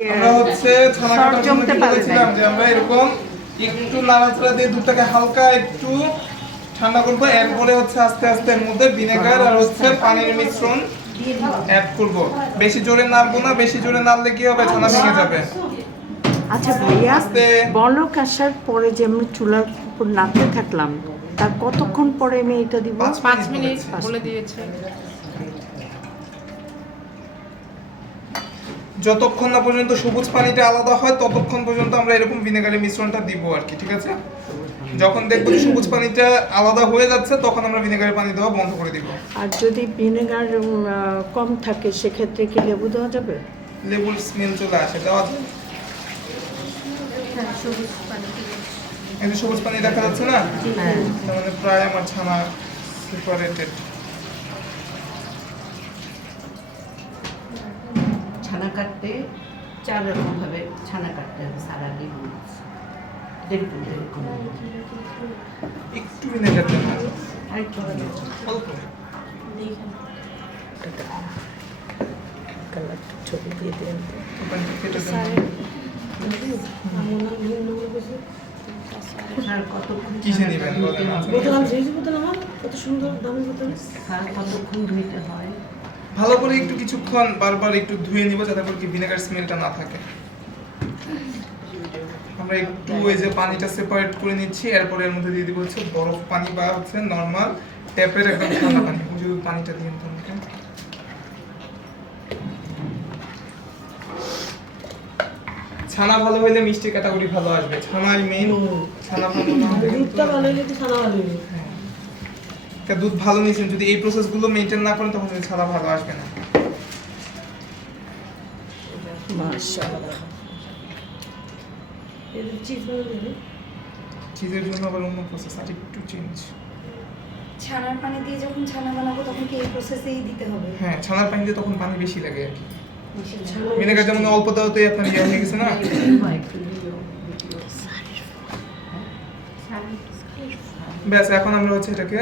আমরা হচ্ছে ছানা কাটার জন্য কি বলেছিলাম যে আমরা এরকম একটু নাড়াচাড়া দিয়ে দুধটাকে হালকা একটু ঠান্ডা করব, এরপরে হচ্ছে আস্তে আস্তে এর মধ্যে ভিনেগার আর হচ্ছে পানির মিশ্রণ অ্যাড করব। বেশি জোরে নাড়বো না, বেশি জোরে নাড়লে কি হবে, ছানা ভেঙে যাবে। আচ্ছা ভাইয়া, বলক আসার পরে যে আমরা চুলার উপর নাড়তে থাকলাম, তার কতক্ষণ পরে আমি এটা দিব? 5 মিনিট বলে দিয়েছে। যতক্ষণ না পর্যন্ত সবুজ পানিটা আলাদা হয় ততক্ষণ পর্যন্ত আমরা এরকম ভিনেগারের মিশ্রণটা দিব আর কি, ঠিক আছে? যখন দেখবো যে সবুজ পানিটা আলাদা হয়ে যাচ্ছে তখন আমরা ভিনেগারের পানি দেওয়া বন্ধ করে দিব। আর যদি ভিনেগার কম থাকে সেক্ষেত্রে কি লেবু দেওয়া যাবে? লেবুর স্মেল চলে আসে, দেওয়া যায়। এই যে সবুজ পানি দেখা যাচ্ছে না, তার মানে প্রায় আমার ছানা সেপারেটেড। ছানা কাটতে 4 রকম ভাবে ছানা কাটতে হবে। সারা লেবু দেখুন একটু ভিনেগার দেন না, আরেকটু অল্প। কালারটা ছবি দিয়ে দেন। পানিটা কেটে দেন। আর কতক্ষণ কিসে নিবেন বলেন? কতক্ষণ ধুইতে হয়? ভালো করে একটু কিছুক্ষণ বারবার একটু ধুয়ে নিব যাতে করে কি ভিনেগার স্মেলটা না থাকে। আমরা একটু ওই যে পানিটা সেপারেট করে নিচ্ছি, এরপরে এর মধ্যে দিয়ে দিব হচ্ছে বরফ পানি বা হচ্ছে নরমাল ট্যাপের একদম ঠান্ডা পানি। ওই যে পানিটা দিয়ে দিন আমাকে। ছানা ভালো হইলে মিষ্টি ক্যাটাগরি ভালো আসবে। ছানাই মেইন, ছানা ভালো না হলে দুধটা ভালো হলে তো ছানা ভালো হইবে। হ্যাঁ। তা দুধ ভালো নিয়েছেন, যদি এই প্রসেসগুলো মেইনটেইন না করেন তখন ছানা ভালো আসবে না। মাশাআল্লাহ। এর চিজ ভালো দিলে চিজের জন্য আবার অন্য প্রসেস আর একটু চেঞ্জ। ছানার পানি দিয়ে যখন ছানা বানাবো তখন কি এই প্রসেসেই দিতে হবে? হ্যাঁ, ছানার পানি দিয়ে তখন পানি বেশি লাগে আর কি। ভিনেগার যেমন অল্প দেওয়াতে আপনার ইয়ে হয়ে গেছে না। ব্যাস, এখন আমরা হচ্ছে এটাকে